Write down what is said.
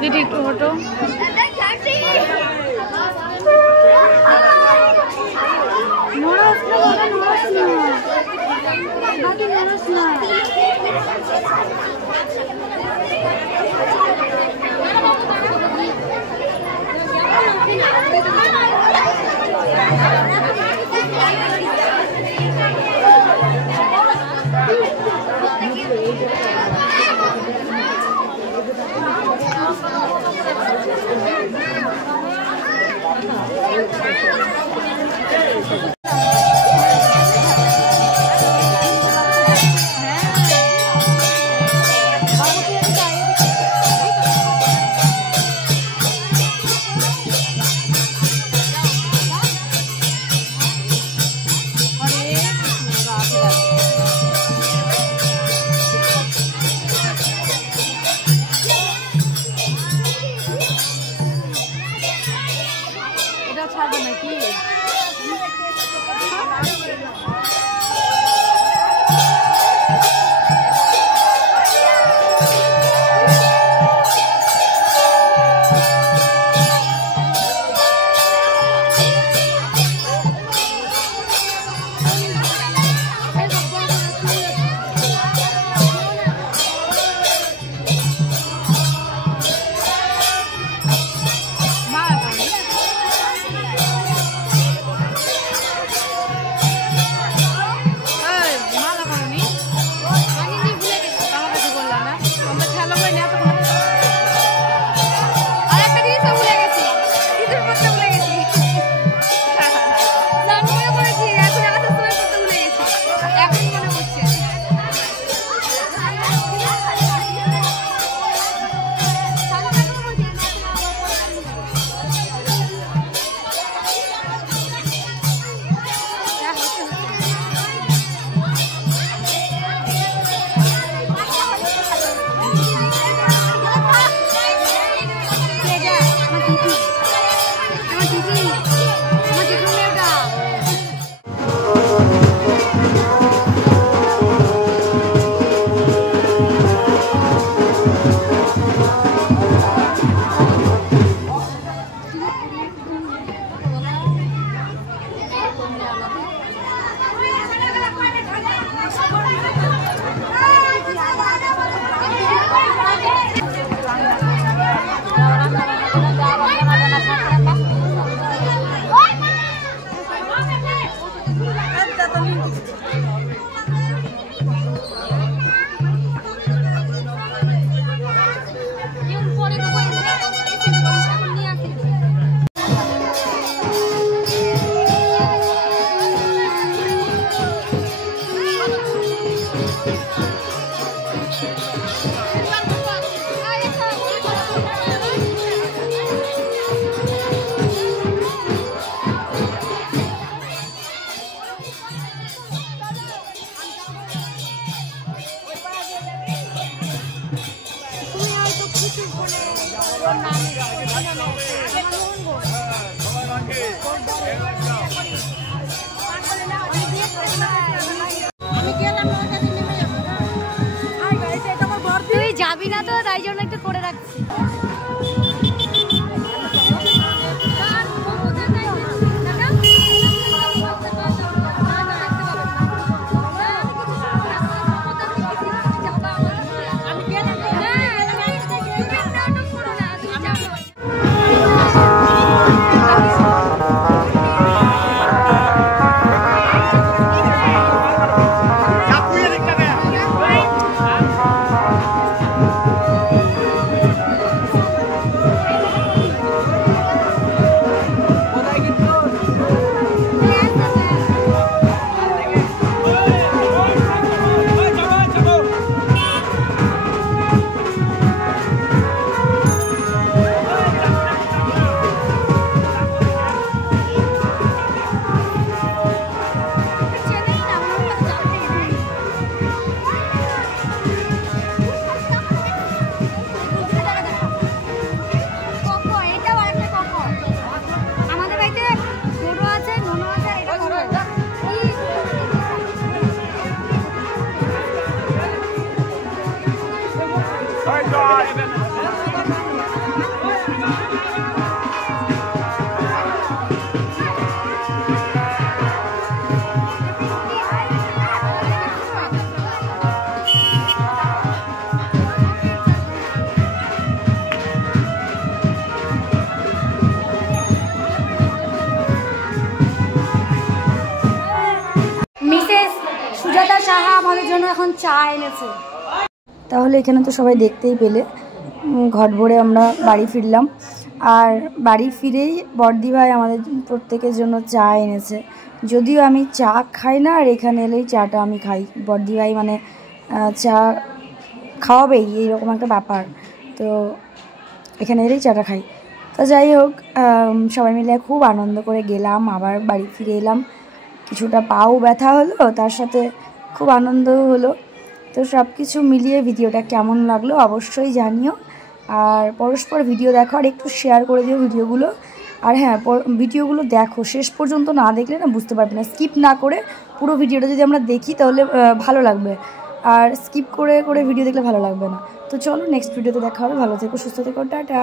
दीदी फोटो তুই যাবি না তো তাই জন্য একটু করে রাখছি। সুজাতা সাহা আমাদের জন্য এখন চা এনেছে। তাহলে এখানে তো সবাই দেখতেই পেলে ঘট ভরে আমরা বাড়ি ফিরলাম। আর বাড়ি ফিরেই বর্দি ভাই আমাদের প্রত্যেকের জন্য চা এনেছে। যদিও আমি চা খাই না, আর এখানে এলেই চাটা আমি খাই। বর্দি ভাই মানে চা খাওয়াবেই এইরকম একটা ব্যাপার, তো এখানে এলেই চাটা খাই। তো যাই হোক, সবাই মিলে খুব আনন্দ করে গেলাম, আবার বাড়ি ফিরে এলাম। কিছুটা পাও ব্যথা হলো, তার সাথে খুব আনন্দও হলো। তো সব কিছু মিলিয়ে ভিডিওটা কেমন লাগলো অবশ্যই জানিও। আর পরস্পর ভিডিও দেখো, আর একটু শেয়ার করে দিও ভিডিওগুলো। আর হ্যাঁ, ভিডিওগুলো দেখো, শেষ পর্যন্ত না দেখলে না বুঝতে পারবে না। স্কিপ না করে পুরো ভিডিওটা যদি আমরা দেখি তাহলে ভালো লাগবে, আর স্কিপ করে করে ভিডিও দেখলে ভালো লাগবে না। তো চলো নেক্সট ভিডিওতে দেখা হবে। ভালো থেকো, সুস্থ থেকো, টাটা।